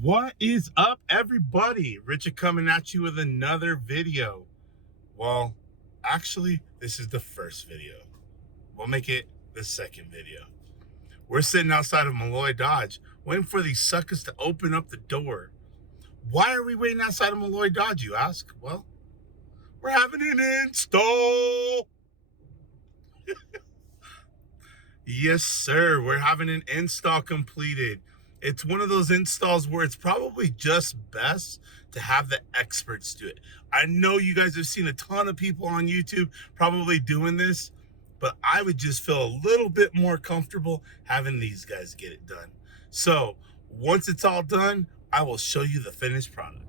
What is up, everybody? Richard coming at you with another video. Well, actually, this is the first video. We'll make it the second video. We're sitting outside of Malloy Dodge, waiting for these suckers to open up the door. Why are we waiting outside of Malloy Dodge, you ask? Well, we're having an install. Yes, sir. We're having an install completed. It's one of those installs where it's probably just best to have the experts do it. I know you guys have seen a ton of people on YouTube probably doing this, but I would just feel a little bit more comfortable having these guys get it done. So once it's all done, I will show you the finished product.